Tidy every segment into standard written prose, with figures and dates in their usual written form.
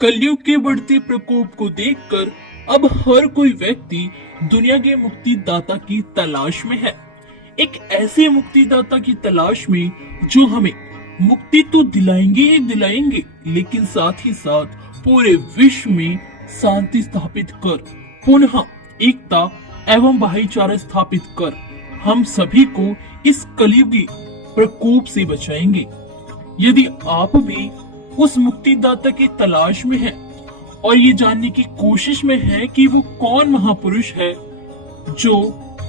कलयुग के बढ़ते प्रकोप को देखकर अब हर कोई व्यक्ति दुनिया के मुक्तिदाता की तलाश में है। एक ऐसे मुक्तिदाता की तलाश में जो हमें मुक्ति तो दिलाएंगे ही दिलाएंगे, लेकिन साथ ही साथ पूरे विश्व में शांति स्थापित कर, पुनः एकता एवं भाईचारा स्थापित कर हम सभी को इस कलयुगी प्रकोप से बचाएंगे। यदि आप भी उस मुक्तिदाता की तलाश में हैं और ये जानने की कोशिश में हैं कि वो कौन महापुरुष है जो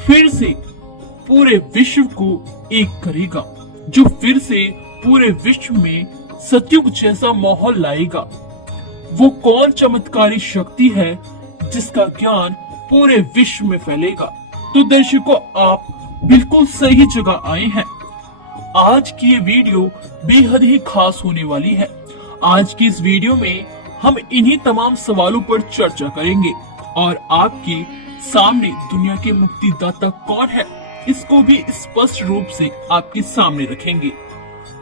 फिर से पूरे विश्व को एक करेगा, जो फिर से पूरे विश्व में सतयुग जैसा माहौल लाएगा, वो कौन चमत्कारी शक्ति है जिसका ज्ञान पूरे विश्व में फैलेगा, तो दर्शकों आप बिल्कुल सही जगह आए हैं। आज की ये वीडियो बेहद ही खास होने वाली है। आज की इस वीडियो में हम इन्हीं तमाम सवालों पर चर्चा करेंगे और आपके सामने दुनिया के मुक्तिदाता कौन है इसको भी स्पष्ट रूप से आपके सामने रखेंगे।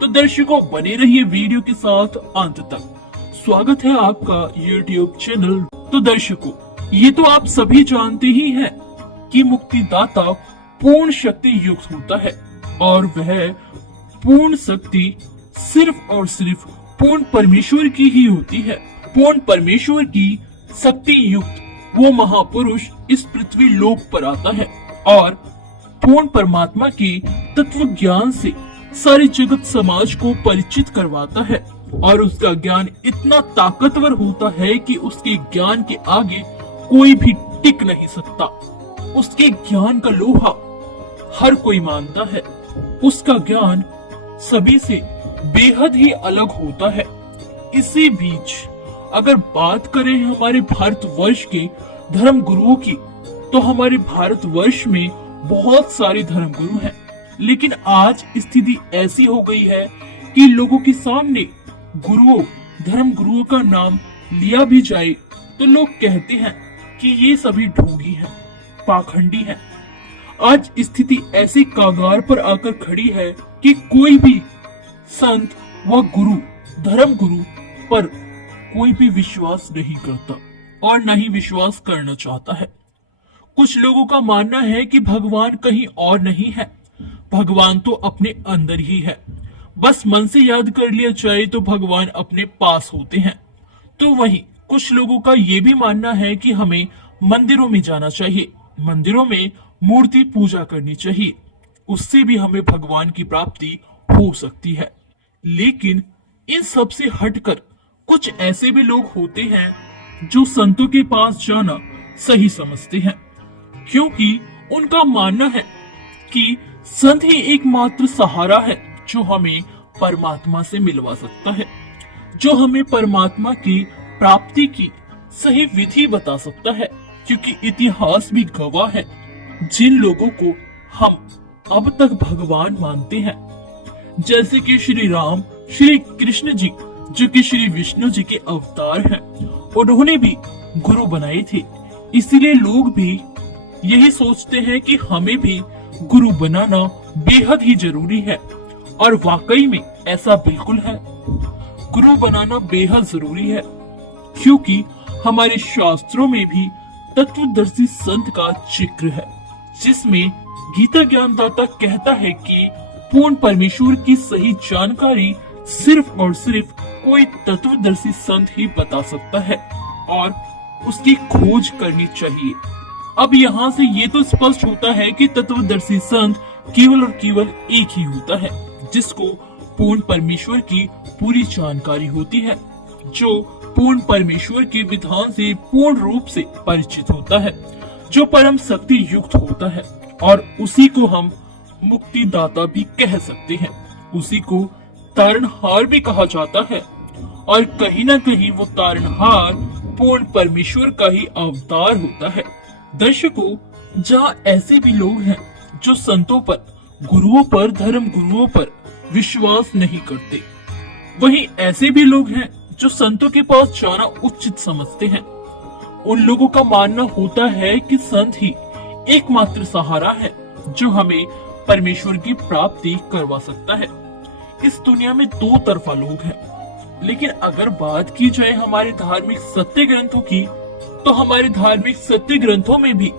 तो दर्शकों बने रहिए वीडियो के साथ अंत तक। स्वागत है आपका YouTube चैनल। तो दर्शकों ये तो आप सभी जानते ही हैं कि मुक्तिदाता पूर्ण शक्ति युक्त होता है और वह पूर्ण शक्ति सिर्फ और सिर्फ पूर्ण परमेश्वर की ही होती है। पूर्ण परमेश्वर की शक्ति युक्त वो महापुरुष इस पृथ्वी लोक पर आता है और पूर्ण परमात्मा के तत्व ज्ञान से सारे जगत समाज को परिचित करवाता है और उसका ज्ञान इतना ताकतवर होता है कि उसके ज्ञान के आगे कोई भी टिक नहीं सकता। उसके ज्ञान का लोहा हर कोई मानता है। उसका ज्ञान सभी से बेहद ही अलग होता है। इसी बीच अगर बात करें हमारे भारतवर्ष के धर्म गुरुओं की, तो हमारे भारतवर्ष में बहुत सारे धर्म गुरु हैं, लेकिन आज स्थिति ऐसी हो गई है कि लोगों के सामने गुरुओं, धर्म गुरुओं का नाम लिया भी जाए तो लोग कहते हैं कि ये सभी ढोंगी हैं, पाखंडी हैं। आज स्थिति ऐसे कागार पर आकर खड़ी है कि कोई भी संत व गुरु, धर्म गुरु पर कोई भी विश्वास नहीं करता और न ही विश्वास करना चाहता है। कुछ लोगों का मानना है कि भगवान कहीं और नहीं है, भगवान तो अपने अंदर ही है, बस मन से याद कर लिया जाए तो भगवान अपने पास होते हैं। तो वहीं कुछ लोगों का ये भी मानना है कि हमें मंदिरों में जाना चाहिए, मंदिरों में मूर्ति पूजा करनी चाहिए, उससे भी हमें भगवान की प्राप्ति हो सकती है। लेकिन इन सब से हटकर कुछ ऐसे भी लोग होते हैं जो संतों के पास जाना सही समझते हैं, क्योंकि उनका मानना है कि संत ही एकमात्र सहारा है जो हमें परमात्मा से मिलवा सकता है, जो हमें परमात्मा की प्राप्ति की सही विधि बता सकता है। क्योंकि इतिहास भी गवाह है, जिन लोगों को हम अब तक भगवान मानते हैं, जैसे कि श्री राम, श्री कृष्ण जी जो कि श्री विष्णु जी के अवतार हैं, उन्होंने भी गुरु बनाए थे। इसीलिए लोग भी यही सोचते हैं कि हमें भी गुरु बनाना बेहद ही जरूरी है और वाकई में ऐसा बिल्कुल है। गुरु बनाना बेहद जरूरी है क्योंकि हमारे शास्त्रों में भी तत्वदर्शी संत का जिक्र है, जिसमें गीता ज्ञानदाता कहता है कि पूर्ण परमेश्वर की सही जानकारी सिर्फ और सिर्फ कोई तत्वदर्शी संत ही बता सकता है और उसकी खोज करनी चाहिए। अब यहाँ से ये तो स्पष्ट होता है कि तत्वदर्शी संत केवल और केवल एक ही होता है, जिसको पूर्ण परमेश्वर की पूरी जानकारी होती है, जो पूर्ण परमेश्वर के विधान से पूर्ण रूप से परिचित होता है, जो परम शक्ति युक्त होता है और उसी को हम मुक्तिदाता भी कह सकते हैं। उसी को तारणहार भी कहा जाता है और कहीं न कहीं वो तारणहार पूर्ण परमेश्वर का ही अवतार होता है। दर्शकों, जहाँ ऐसे भी लोग हैं जो संतों पर, गुरुओं पर, धर्म गुरुओं पर विश्वास नहीं करते, वहीं ऐसे भी लोग हैं जो संतों के पास जाना उचित समझते हैं। उन लोगों का मानना होता है कि संत ही एकमात्र सहारा है जो हमें परमेश्वर की प्राप्ति करवा सकता है। इस दुनिया में दो तरफा लोग हैं, लेकिन अगर बात की जाए हमारे धार्मिक सत्य ग्रंथों की, तो हमारे धार्मिक सत्य ग्रंथों में भी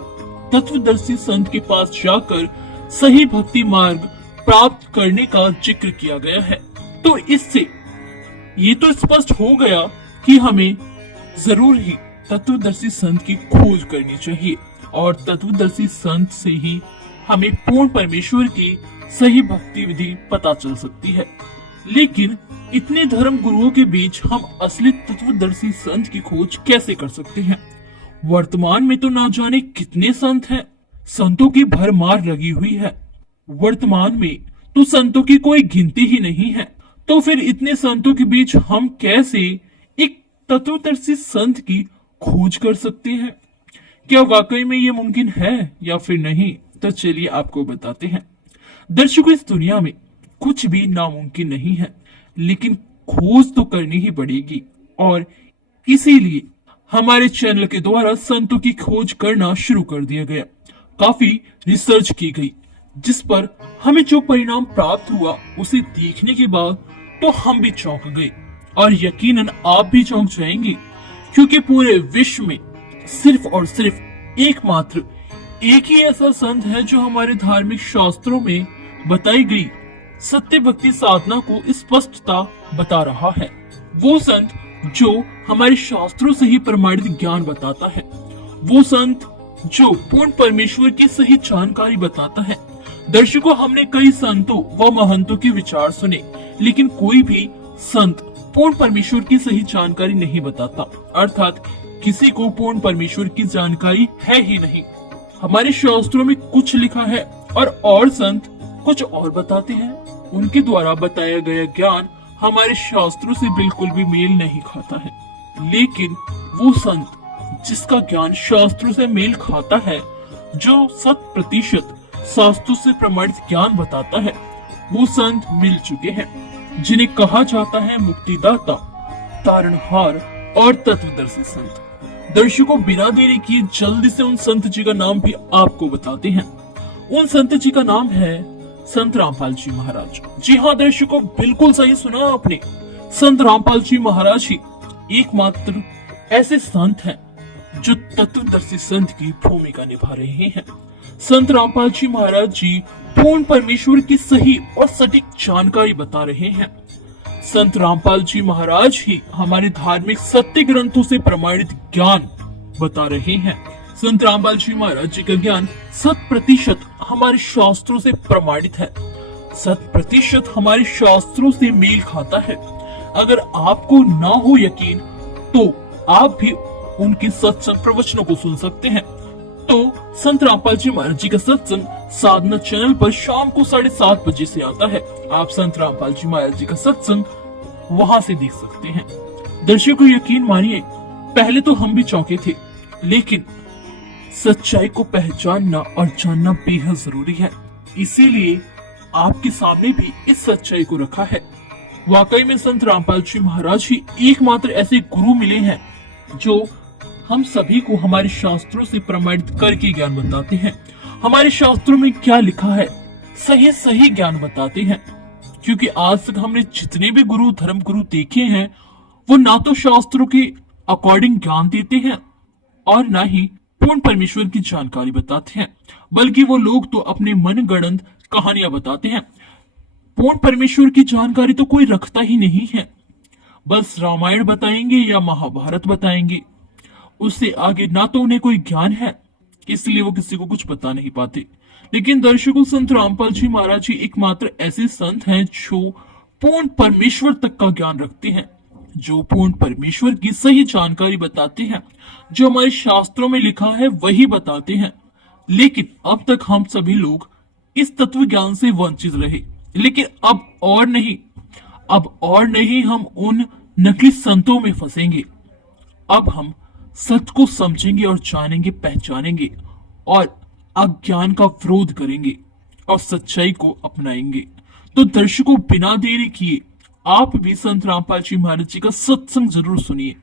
तत्वदर्शी संत के पास जाकर सही भक्ति मार्ग प्राप्त करने का जिक्र किया गया है। तो इससे ये तो स्पष्ट हो गया कि हमें जरूर ही तत्वदर्शी संत की खोज करनी चाहिए और तत्वदर्शी संत से ही हमें पूर्ण परमेश्वर की सही भक्ति विधि पता चल सकती है। लेकिन इतने धर्म गुरुओं के बीच हम असली तत्वदर्शी संत की खोज कैसे कर सकते हैं? वर्तमान में तो ना जाने कितने संत हैं, संतों की भरमार लगी हुई है। वर्तमान में तो संतों की कोई गिनती ही नहीं है। तो फिर इतने संतों के बीच हम कैसे एक तत्वदर्शी संत की खोज कर सकते हैं? क्या वाकई में ये मुमकिन है या फिर नहीं? तो चलिए आपको बताते हैं। दर्शकों, इस दुनिया में कुछ भी नामुमकिन नहीं है, लेकिन खोज तो करनी ही पड़ेगी और इसीलिए हमारे चैनल के द्वारा संतों की खोज करना शुरू कर दिया गया। काफी रिसर्च की गई, जिस पर हमें जो परिणाम प्राप्त हुआ उसे देखने के बाद तो हम भी चौंक गए और यकीनन आप भी चौंक जाएंगे, क्योंकि पूरे विश्व में सिर्फ और सिर्फ एकमात्र एक ही ऐसा संत है जो हमारे धार्मिक शास्त्रों में बताई गई सत्य भक्ति साधना को स्पष्टता बता रहा है। वो संत जो हमारे शास्त्रों से ही प्रमाणित ज्ञान बताता है, वो संत जो पूर्ण परमेश्वर की सही जानकारी बताता है। दर्शकों, हमने कई संतों व महंतों के विचार सुने, लेकिन कोई भी संत पूर्ण परमेश्वर की सही जानकारी नहीं बताता, अर्थात किसी को पूर्ण परमेश्वर की जानकारी है ही नहीं। हमारे शास्त्रों में कुछ लिखा है और संत कुछ और बताते हैं। उनके द्वारा बताया गया ज्ञान हमारे शास्त्रों से बिल्कुल भी मेल नहीं खाता है। लेकिन वो संत जिसका ज्ञान शास्त्रों से मेल खाता है, जो 100% शास्त्रों से प्रमाणित ज्ञान बताता है, वो संत मिल चुके हैं, जिन्हें कहा जाता है मुक्तिदाता, तारणहार और तत्वदर्शी संत। दर्शकों, बिना देरी किए जल्दी से उन संत जी का नाम भी आपको बताते हैं। उन संत जी का नाम है संत रामपाल जी महाराज। जी हाँ दर्शकों, बिल्कुल सही सुना आपने। संत रामपाल जी महाराज ही एकमात्र ऐसे संत हैं जो तत्वदर्शी संत की भूमिका निभा रहे हैं। संत रामपाल जी महाराज जी पूर्ण परमेश्वर की सही और सटीक जानकारी बता रहे हैं। संत रामपाल जी महाराज ही हमारे धार्मिक सत्य ग्रंथों से प्रमाणित ज्ञान बता रहे हैं। संत रामपाल जी महाराज जी का ज्ञान 100% हमारे शास्त्रों से प्रमाणित है, 100% हमारे शास्त्रों से मेल खाता है। अगर आपको ना हो यकीन तो आप भी उनके सत्संग प्रवचनों को सुन सकते हैं। तो संत रामपाल जी महाराज जी का सत्संग साधना चैनल पर शाम को 7:30 बजे से आता है। आप संत रामपाल जी महाराज जी का सत्संग वहां से देख सकते हैं। दर्शकों, यकीन मानिए, पहले तो हम भी चौंके थे, लेकिन सच्चाई को पहचानना और जानना बेहद जरूरी है। इसीलिए आपके सामने भी इस सच्चाई को रखा है। वाकई में संत रामपाल जी महाराज ही एकमात्र ऐसे गुरु मिले हैं जो हम सभी को हमारे शास्त्रों से प्रमाणित करके ज्ञान बताते हैं। हमारे शास्त्रों में क्या लिखा है, सही सही ज्ञान बताते हैं। क्योंकि आज तक हमने जितने भी गुरु, धर्म गुरु देखे हैं, वो ना तो शास्त्रों के अकॉर्डिंग ज्ञान देते हैं और ना ही पूर्ण परमेश्वर की जानकारी बताते हैं, बल्कि वो लोग तो अपने मनगढ़ंत कहानियां बताते हैं। पूर्ण परमेश्वर की जानकारी तो कोई रखता ही नहीं है, बस रामायण बताएंगे या महाभारत बताएंगे। उससे आगे ना तो उन्हें कोई ज्ञान है, इसलिए वो किसी को कुछ बता नहीं पाते। लेकिन दर्शकों, संत रामपाल जी महाराज जी एकमात्र ऐसे संत हैं जो पूर्ण परमेश्वर तक का ज्ञान रखते हैं, जो पूर्ण परमेश्वर की सही जानकारी बताते हैं। जो हमारे शास्त्रों में लिखा है वही बताते हैं। लेकिन अब तक हम सभी लोग इस तत्व ज्ञान से वंचित रहे। लेकिन अब और नहीं हम उन नकली संतों में फंसेंगे। अब हम सत्य को समझेंगे और जानेंगे, पहचानेंगे और अज्ञान का विरोध करेंगे और सच्चाई को अपनाएंगे। तो दर्शकों, बिना देरी किए आप भी संत रामपाल जी महाराज जी का सत्संग जरूर सुनिए।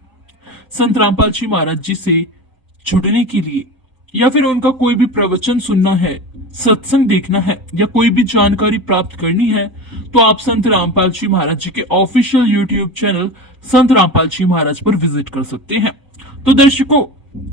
संत रामपाल जी महाराज जी से जुड़ने के लिए या फिर उनका कोई भी प्रवचन सुनना है, सत्संग देखना है या कोई भी जानकारी प्राप्त करनी है, तो आप संत रामपाल जी महाराज जी के ऑफिशियल यूट्यूब चैनल संत रामपाल जी महाराज पर विजिट कर सकते हैं। तो दर्शकों,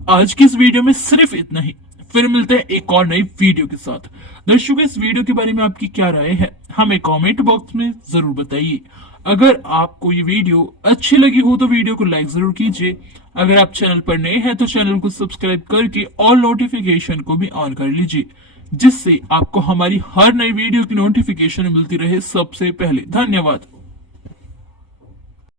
आज की इस वीडियो में सिर्फ इतना ही। फिर मिलते हैं एक और नई वीडियो के साथ। दर्शकों, इस वीडियो के बारे में आपकी क्या राय है, हमें कमेंट बॉक्स में जरूर बताइए। अगर आपको ये वीडियो अच्छी लगी हो तो वीडियो को लाइक जरूर कीजिए। अगर आप चैनल पर नए हैं तो चैनल को सब्सक्राइब करके ऑल नोटिफिकेशन को भी ऑन कर लीजिए, जिससे आपको हमारी हर नई वीडियो की नोटिफिकेशन मिलती रहे सबसे पहले। धन्यवाद।